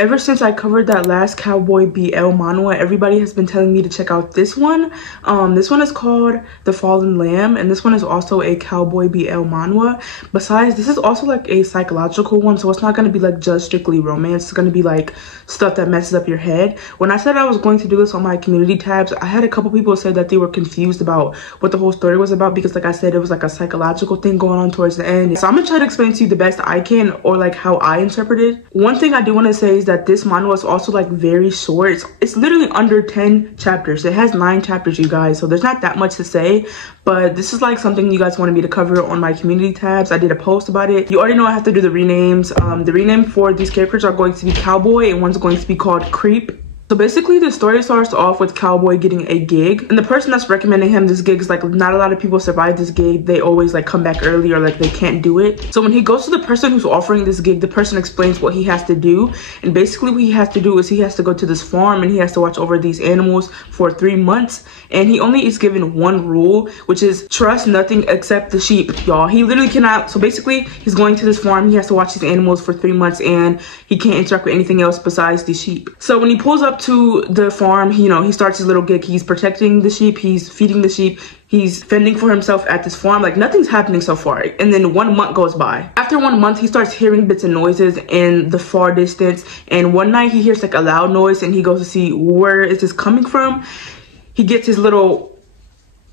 Ever since I covered that last Cowboy BL manhwa, everybody has been telling me to check out this one. This one is called The Fallen Lamb, and this one is also a Cowboy BL manhwa. Besides, this is also like a psychological one, so it's not going to be like just strictly romance. It's going to be like stuff that messes up your head. When I said I was going to do this on my community tabs, I had a couple people say that they were confused about what the whole story was about, because like I said, it was like a psychological thing going on towards the end. So I'm going to try to explain to you the best I can, or like how I interpret it. One thing I do want to say is that this manhwa is also like very short. It's literally under 10 chapters. It has 9 chapters, you guys, so there's not that much to say, but this is like something you guys wanted me to cover on my community tabs. I did a post about it. You already know I have to do the renames. The rename for these characters are going to be Cowboy, and one's going to be called Creep. So basically the story starts off with Cowboy getting a gig, and the person that's recommending him this gig is like, not a lot of people survive this gig. They always like come back early, or like they can't do it. So when he goes to the person who's offering this gig, the person explains what he has to do, and basically what he has to do is he has to go to this farm and he has to watch over these animals for 3 months, and he only is given one rule, which is trust nothing except the sheep, y'all. He literally cannot. So basically he's going to this farm, he has to watch these animals for 3 months, and he can't interact with anything else besides the sheep. So when he pulls up to the farm, you know, he starts his little gig. He's protecting the sheep, he's feeding the sheep, he's fending for himself at this farm. Like nothing's happening so far, and then 1 month goes by. After 1 month, he starts hearing bits and noises in the far distance, and one night he hears like a loud noise, and he goes to see where is this coming from. He gets his little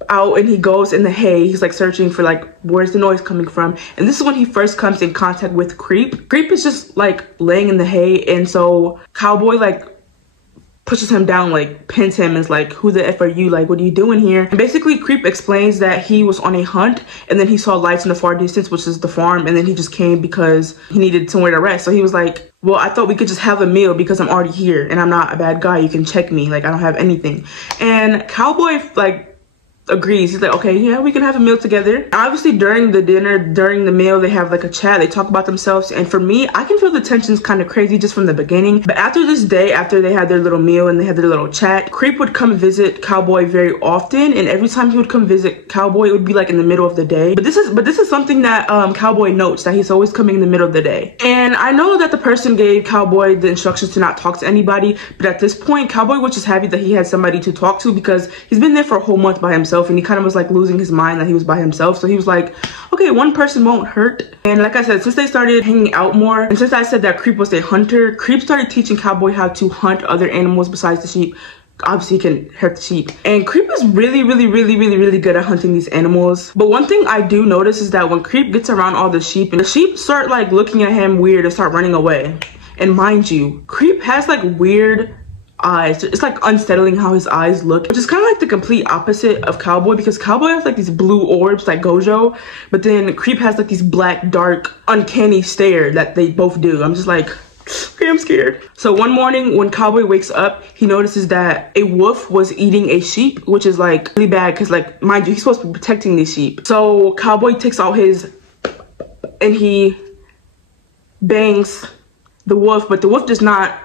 out and he goes in the hay. He's like searching for like, where's the noise coming from? And this is when he first comes in contact with Creep. Creep is just like laying in the hay, and so Cowboy like pushes him down, like pins him, and is like, who the F are you? Like, what are you doing here? And basically Creep explains that he was on a hunt, and then he saw lights in the far distance, which is the farm, and then he just came because he needed somewhere to rest. So he was like, well, I thought we could just have a meal because I'm already here and I'm not a bad guy. You can check me, like I don't have anything. And Cowboy like agrees. He's like, okay, yeah, we can have a meal together. Obviously during the dinner, during the meal, they have like a chat, they talk about themselves, and for me, I can feel the tension's kind of crazy just from the beginning. But after this day, after they had their little meal and they had their little chat, Creep would come visit Cowboy very often, and every time he would come visit Cowboy, it would be like in the middle of the day. But this is something that Cowboy notes, that he's always coming in the middle of the day. And I know that the person gave Cowboy the instructions to not talk to anybody, but at this point Cowboy was just happy that he had somebody to talk to, because he's been there for a whole month by himself, and he kind of was like losing his mind that he was by himself. So he was like, okay, one person won't hurt. And like I said, since they started hanging out more, and since I said that Creep was a hunter, Creep started teaching Cowboy how to hunt other animals besides the sheep. Obviously he can hurt the sheep, and Creep is really good at hunting these animals. But one thing I do notice is that when Creep gets around all the sheep, and the sheep start like looking at him weird and start running away. And mind you, Creep has like weird eyes. It's like unsettling how his eyes look, which is kind of like the complete opposite of Cowboy, because Cowboy has like these blue orbs like Gojo, but then Creep has like these black, dark, uncanny stare that they both do. I'm just like, okay, I'm scared. So one morning when Cowboy wakes up, he notices that a wolf was eating a sheep, which is like really bad, because like, mind you, he's supposed to be protecting these sheep. So Cowboy takes out his, and he bangs the wolf, but the wolf does not.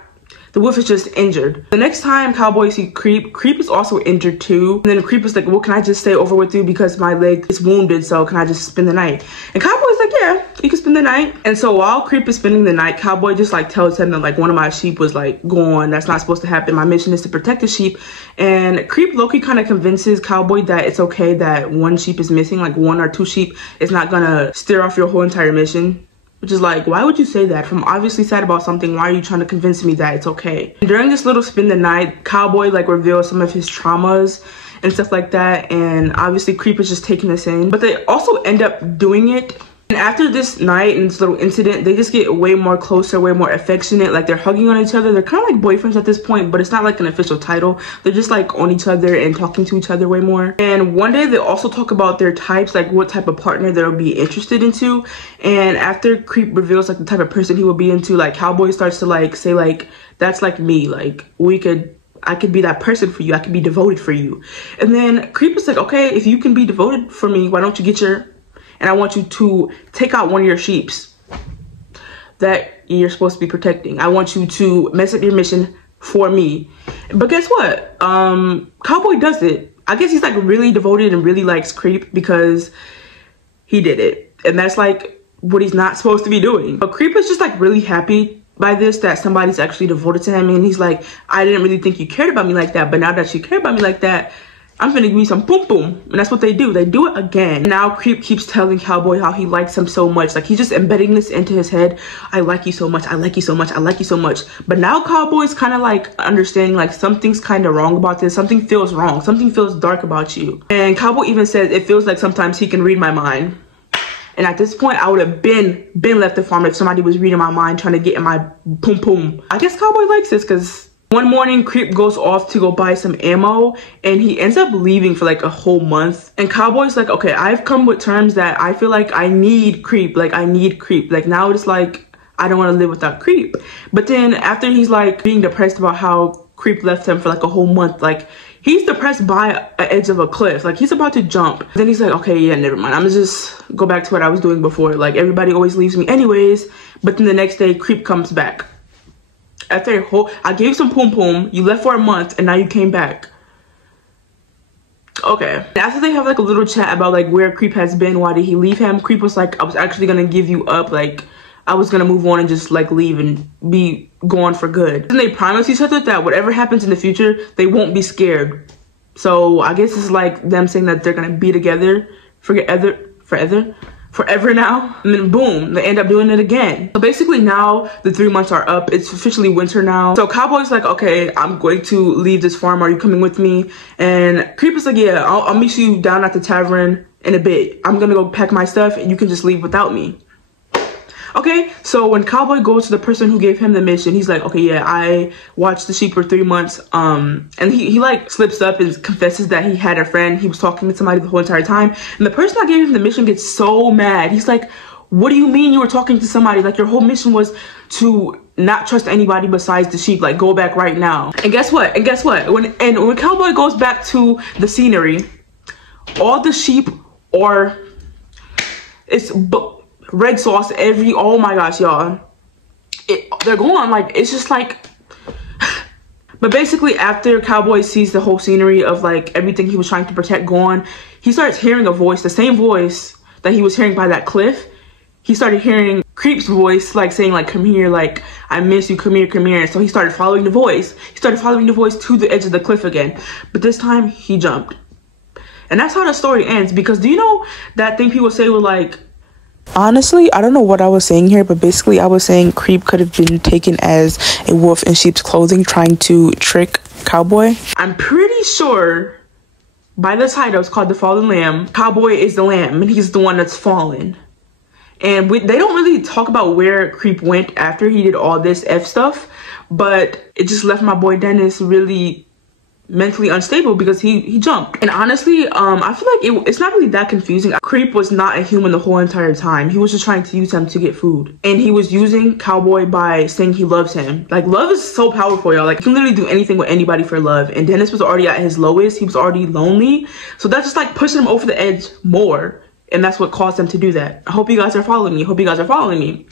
The wolf is just injured. The next time Cowboy sees Creep, Creep is also injured too. And then Creep is like, well, can I just stay over with you because my leg is wounded, so can I just spend the night? And Cowboy's like, yeah, you can spend the night. And so while Creep is spending the night, Cowboy just like tells him that like one of my sheep was like gone. That's not supposed to happen. My mission is to protect the sheep. And Creep low-key kind of convinces Cowboy that it's okay that one sheep is missing, like 1 or 2 sheep is not gonna steer off your whole entire mission. Which is like, why would you say that? If I'm obviously sad about something, why are you trying to convince me that it's okay? And during this little spend the night, Cowboy like reveals some of his traumas and stuff like that. And obviously Creep is just taking this in. But they also end up doing it. And after this night and this little incident, they just get way more closer, way more affectionate. Like they're hugging on each other. They're kind of like boyfriends at this point, but it's not like an official title. They're just like on each other and talking to each other way more. And one day they also talk about their types, like what type of partner they'll be interested into. And after Creep reveals like the type of person he will be into, like Cowboy starts to like say like, that's like me. Like I could be that person for you. I could be devoted for you. And then Creep is like, okay, if you can be devoted for me, why don't you get your, and I want you to take out one of your sheeps that you're supposed to be protecting. I want you to mess up your mission for me. But guess what? Cowboy does it. I guess he's like really devoted and really likes Creep because he did it. And that's like what he's not supposed to be doing. But Creep is just like really happy by this that somebody's actually devoted to him, and he's like, I didn't really think you cared about me like that, but now that you care about me like that, I'm finna give you some boom boom. And that's what they do. They do it again. Now Creep keeps telling Cowboy how he likes him so much. Like, he's just embedding this into his head. I like you so much. I like you so much. I like you so much. But now Cowboy's kind of like understanding like something's kind of wrong about this. Something feels wrong. Something feels dark about you. And Cowboy even says it feels like sometimes he can read my mind. And at this point, I would have been left the farm if somebody was reading my mind, trying to get in my boom boom. I guess Cowboy likes this because one morning, Creep goes off to go buy some ammo, and he ends up leaving for like a whole month. And Cowboy's like, okay, I've come with terms that I feel like I need Creep. Like, I need Creep. Like, now it's like, I don't want to live without Creep. But then after he's like being depressed about how Creep left him for like a whole month, like, he's depressed by an edge of a cliff. Like, he's about to jump. Then he's like, okay, yeah, never mind. I'm gonna just go back to what I was doing before. Like, everybody always leaves me anyways. But then the next day, Creep comes back. After a whole, I gave you some poom poom, you left for a month, and now you came back. Okay. After they have like a little chat about like where Creep has been, why did he leave him, Creep was like, I was actually gonna give you up. Like, I was gonna move on and just like leave and be gone for good. And they promise each other that whatever happens in the future, they won't be scared. So I guess it's like them saying that they're gonna be together forever now. And then boom, they end up doing it again. So basically now the 3 months are up. It's officially winter now. So Cowboy's like, okay, I'm going to leave this farm. Are you coming with me? And Creep is like, yeah, I'll meet you down at the tavern in a bit. I'm gonna go pack my stuff and you can just leave without me. Okay, so when Cowboy goes to the person who gave him the mission, he's like, okay, yeah, I watched the sheep for 3 months. And he like slips up and confesses that he had a friend. He was talking to somebody the whole entire time. And the person that gave him the mission gets so mad. He's like, what do you mean you were talking to somebody? Like, your whole mission was to not trust anybody besides the sheep. Like, go back right now. And guess what? When Cowboy goes back to the scenery, all the sheep are, red sauce oh my gosh, y'all, they're gone. Like, it's just like but basically after Cowboy sees the whole scenery of like everything he was trying to protect gone, he starts hearing a voice, the same voice that he was hearing by that cliff. He started hearing Creep's voice, like saying like, come here, like, I miss you, come here, come here. And so he started following the voice. He started following the voice to the edge of the cliff again, but this time he jumped. And that's how the story ends. Because do you know that thing people say with like, honestly, I don't know what I was saying here, but basically I was saying Creep could have been taken as a wolf in sheep's clothing trying to trick Cowboy. I'm pretty sure by the title it's called The Fallen Lamb. Cowboy is the lamb and he's the one that's fallen. And they don't really talk about where Creep went after he did all this F stuff, but it just left my boy Dennis really mentally unstable because he jumped. And honestly, I feel like it's not really that confusing. Creep was not a human the whole entire time. He was just trying to use him to get food, and he was using Cowboy by saying he loves him. Like, love is so powerful, y'all. Like, you can literally do anything with anybody for love. And Dennis was already at his lowest. He was already lonely, so that just like pushing him over the edge more, and that's what caused him to do that. I hope you guys are following me.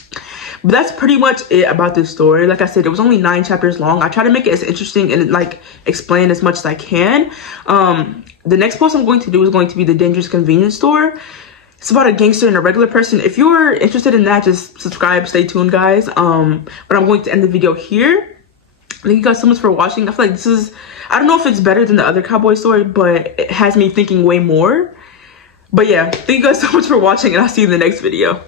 But that's pretty much it about this story. Like I said, it was only 9 chapters long. I try to make it as interesting and like explain as much as I can. The next post I'm going to do is going to be the dangerous convenience store. It's about a gangster and a regular person. If you're interested in that, just subscribe, stay tuned, guys. But I'm going to end the video here. Thank you guys so much for watching. I feel like this is, I don't know if it's better than the other cowboy story, but it has me thinking way more. But yeah, thank you guys so much for watching, and I'll see you in the next video.